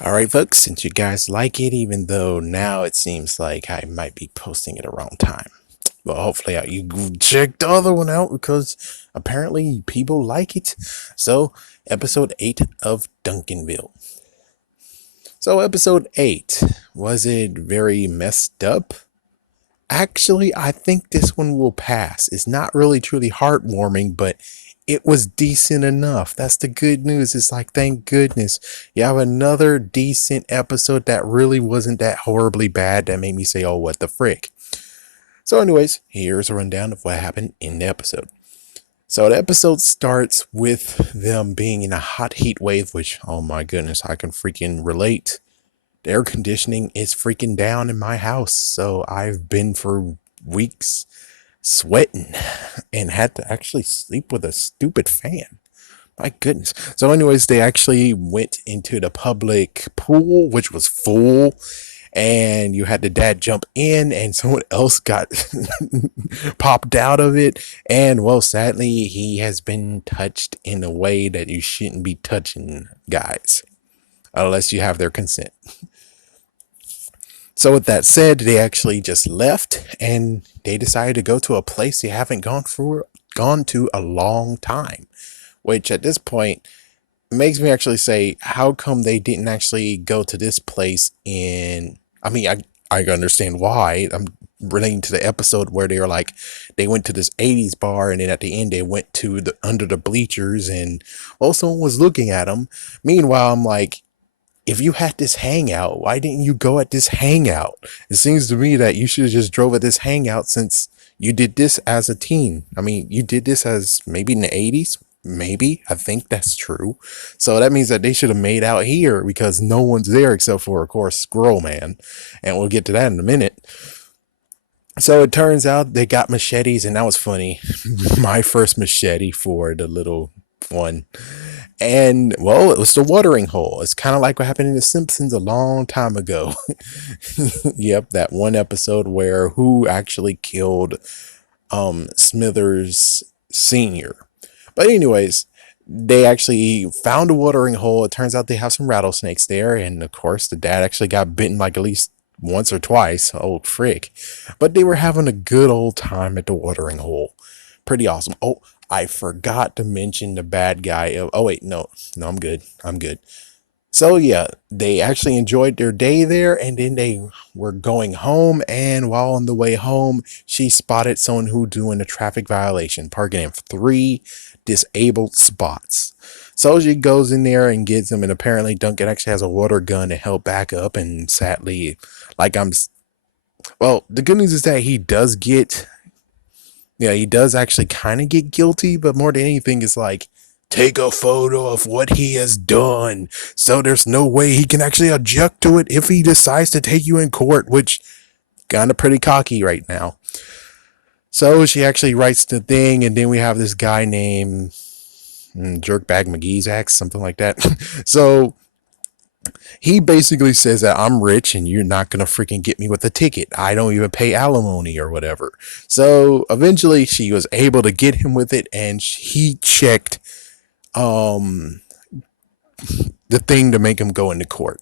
All right, folks, since you guys like it, even though now it seems like I might be posting it around time. Well, hopefully you check the other one out because apparently people like it. So, episode 8 of Duncanville. So, episode 8, was it very messed up? Actually, I think this one will pass. It's not really truly heartwarming, but it was decent enough. That's the good news. It's like, thank goodness you have another decent episode that really wasn't that horribly bad that made me say, oh, what the frick. So, anyways, here's a rundown of what happened in the episode. So, the episode starts with them being in a hot heat wave, which, oh my goodness, I can freaking relate. The air conditioning is freaking down in my house. So I've been for weeks sweating and had to actually sleep with a stupid fan. My goodness. So, anyways, they actually went into the public pool, which was full, and you had the dad jump in, and someone else got popped out of it. And, well, sadly, he has been touched in a way that you shouldn't be touching guys unless you have their consent. So with that said, they actually just left and they decided to go to a place they haven't gone to a long time, which at this point makes me actually say, how come they didn't actually go to this place I understand why. I'm relating to the episode where they were like, they went to this 80s bar and then at the end they went to the under the bleachers and someone was looking at them. Meanwhile, I'm like, if you had this hangout, why didn't you go at this hangout? It seems to me that you should have just drove at this hangout since you did this as a teen. I mean, you did this as maybe in the 80s. Maybe. I think that's true. So that means that they should have made out here because no one's there except for, of course, Squirrel Man. And we'll get to that in a minute. So it turns out they got machetes, and that was funny. My first machete for the little one. And, well, it was the watering hole. It's kind of like what happened in The Simpsons a long time ago. Yep, that one episode where who actually killed Smithers Sr. But anyways, they actually found a watering hole. It turns out they have some rattlesnakes there. And, of course, the dad actually got bitten like at least once or twice. Oh, frick. But they were having a good old time at the watering hole. Pretty awesome. Oh, I forgot to mention the bad guy. Oh, wait, no, I'm good. I'm good. So, yeah, they actually enjoyed their day there and then they were going home. And while on the way home, she spotted someone who doing a traffic violation, parking in 3 disabled spots. So she goes in there and gets him. And apparently, Duncan actually has a water gun to help back up. And sadly, like well, the good news is that he does get. Yeah, he does actually kind of get guilty, but more than anything, it's like, take a photo of what he has done. So there's no way he can actually object to it if he decides to take you in court, which kind of pretty cocky right now. So she actually writes the thing, and then we have this guy named Jerkbag McGee's Axe, something like that. So he basically says that I'm rich and you're not going to freaking get me with a ticket. I don't even pay alimony or whatever. So eventually she was able to get him with it and he checked um the thing to make him go into court.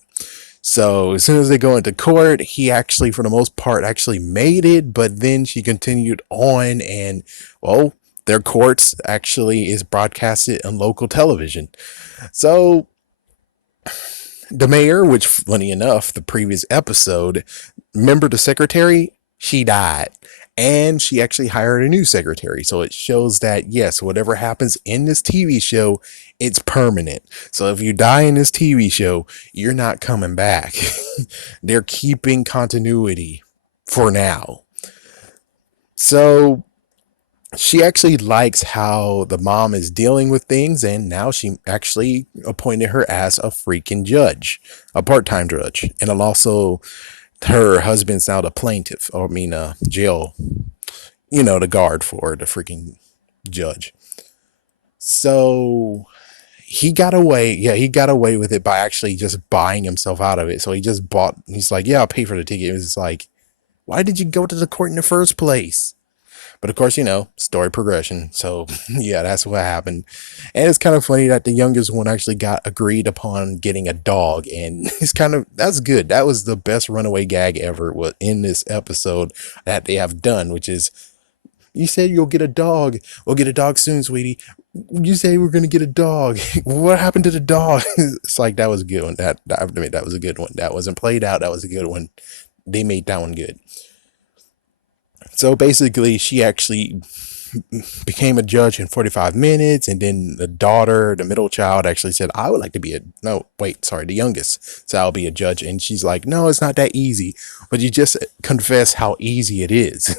So as soon as they go into court, he actually, for the most part, actually made it. But then she continued on and, well, their courts actually is broadcasted on local television. So the mayor, which funny enough, the previous episode, remember the secretary? She died. And she actually hired a new secretary. So it shows that, yes, whatever happens in this TV show, it's permanent. So if you die in this TV show, you're not coming back. They're keeping continuity for now. So she actually likes how the mom is dealing with things, and now she actually appointed her as a freaking judge, a part-time judge, and also her husband's now the plaintiff, or jail, the guard for the freaking judge. So he got away. Yeah, he got away with it by actually just buying himself out of it. So he just bought. He's like, yeah, I'll pay for the ticket. It was like, why did you go to the court in the first place? But of course, story progression. So yeah, that's what happened. And it's kind of funny that the youngest one actually got agreed upon getting a dog. And that's good. That was the best runaway gag ever was in this episode that they have done, which is, you said you'll get a dog. We'll get a dog soon, sweetie. You say we're gonna get a dog. What happened to the dog? It's like, that was a good one. I have to admit, that was a good one. That wasn't played out. That was a good one. They made that one good. So basically, she actually became a judge in 45 minutes, and then the daughter, the middle child, actually said, I would like to be a no wait sorry the youngest, so I'll be a judge. And she's like, no, it's not that easy, but you just confess how easy it is.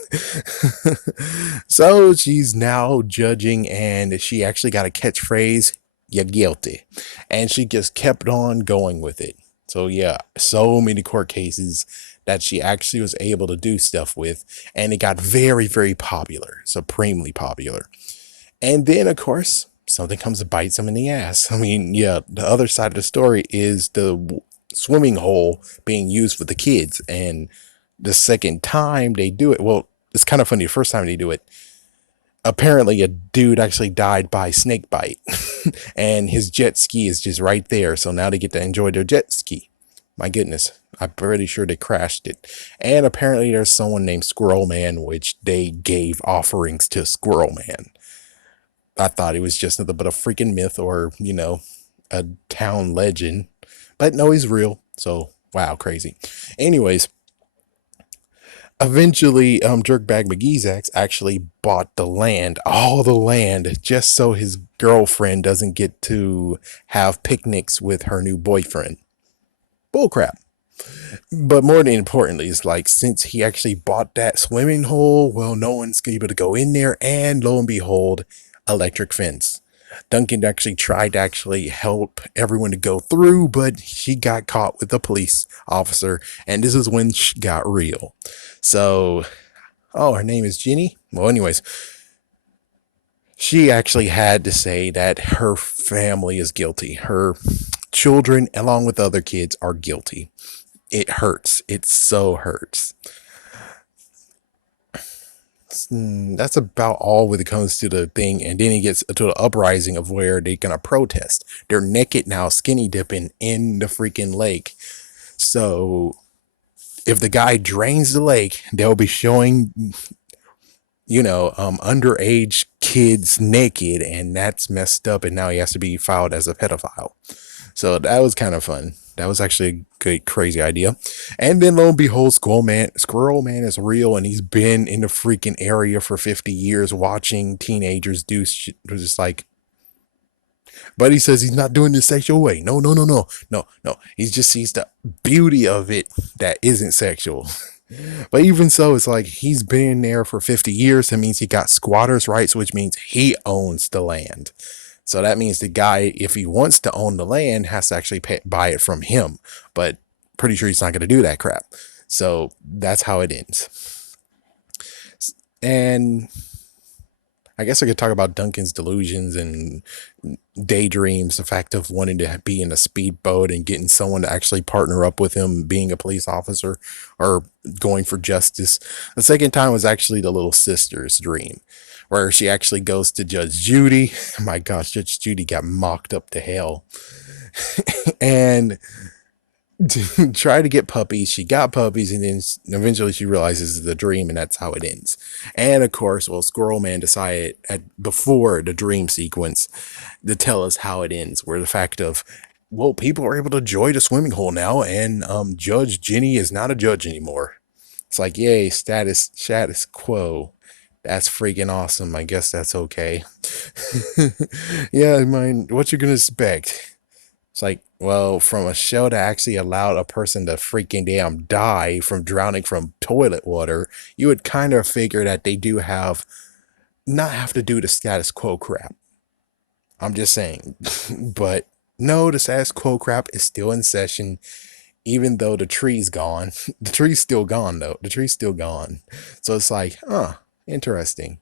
So she's now judging, and she actually got a catchphrase, you're guilty, and she just kept on going with it. So yeah, so many court cases that she actually was able to do stuff with, and it got very, very popular, supremely popular. And then, of course, something comes to bite them in the ass. I mean, yeah, the other side of the story is the swimming hole being used with the kids. And the second time they do it, well, it's kind of funny. The first time they do it, apparently a dude actually died by snake bite, and his jet ski is just right there. So now they get to enjoy their jet ski. My goodness, I'm pretty sure they crashed it. And apparently there's someone named Squirrel Man, which they gave offerings to Squirrel Man. I thought it was just nothing but a freaking myth, or, a town legend. But no, he's real. So, wow, crazy. Anyways, eventually, Jerkbag McGeezax actually bought the land, all the land, just so his girlfriend doesn't get to have picnics with her new boyfriend. Bullcrap. But more than importantly, it's like, since he actually bought that swimming hole, well, no one's able to go in there, and lo and behold, electric fence. Duncan actually tried to actually help everyone to go through, but she got caught with a police officer, and this is when she got real. So, oh, her name is Ginny? Well, anyways, she actually had to say that her family is guilty. Her children, along with other kids, are guilty. It hurts. It so hurts. That's about all when it comes to the thing. And then he gets to the uprising of where they're gonna protest. They're naked now, skinny dipping in the freaking lake. So if the guy drains the lake, they'll be showing, underage kids naked, and that's messed up. And now he has to be filed as a pedophile. So that was kind of fun. That was actually a good, crazy idea. And then lo and behold, Squirrel Man is real, and he's been in the freaking area for 50 years watching teenagers do shit. Just like, but he says he's not doing this sexual way. No, no, no, no, no, no. He just sees the beauty of it that isn't sexual. But even so, it's like, he's been in there for 50 years. That means he got squatters' rights, which means he owns the land. So that means the guy, if he wants to own the land, has to actually buy it from him. But pretty sure he's not going to do that crap. So that's how it ends. And I guess I could talk about Duncan's delusions and daydreams, the fact of wanting to be in a speedboat and getting someone to actually partner up with him, being a police officer or going for justice. The second time was actually the little sister's dream, where she actually goes to Judge Judy. My gosh, Judge Judy got mocked up to hell. And to try to get puppies. She got puppies, and then eventually she realizes it's a dream, and that's how it ends. And of course, well, Squirrel Man decided before the dream sequence to tell us how it ends, where the fact of, well, people are able to enjoy the swimming hole now, and Judge Ginny is not a judge anymore. It's like, yay, status quo. That's freaking awesome. I guess that's okay. Yeah, I mean, what you gonna expect? It's like, well, from a show that actually allowed a person to freaking damn die from drowning from toilet water, you would kind of figure that they do not have to do the status quo crap. I'm just saying. But no, the status quo crap is still in session, even though the tree's gone. The tree's still gone, though. The tree's still gone. So it's like, interesting.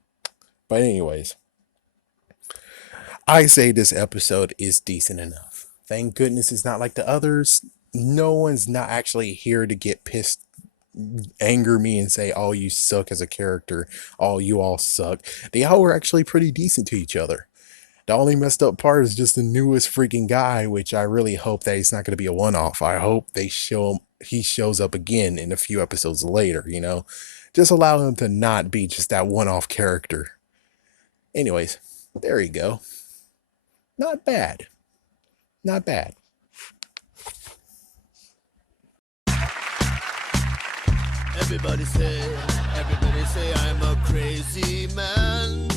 But anyways, I say this episode is decent enough. Thank goodness it's not like the others. No one's not actually here to get pissed. anger me and say, "Oh, you suck as a character. Oh, you all suck." They all were actually pretty decent to each other. The only messed up part is just the newest freaking guy, which I really hope that he's not going to be a one-off. I hope he shows up again in a few episodes later, you know. Just allow him to not be just that one-off character. Anyways, there you go. Not bad. Not bad. Everybody say I'm a crazy man.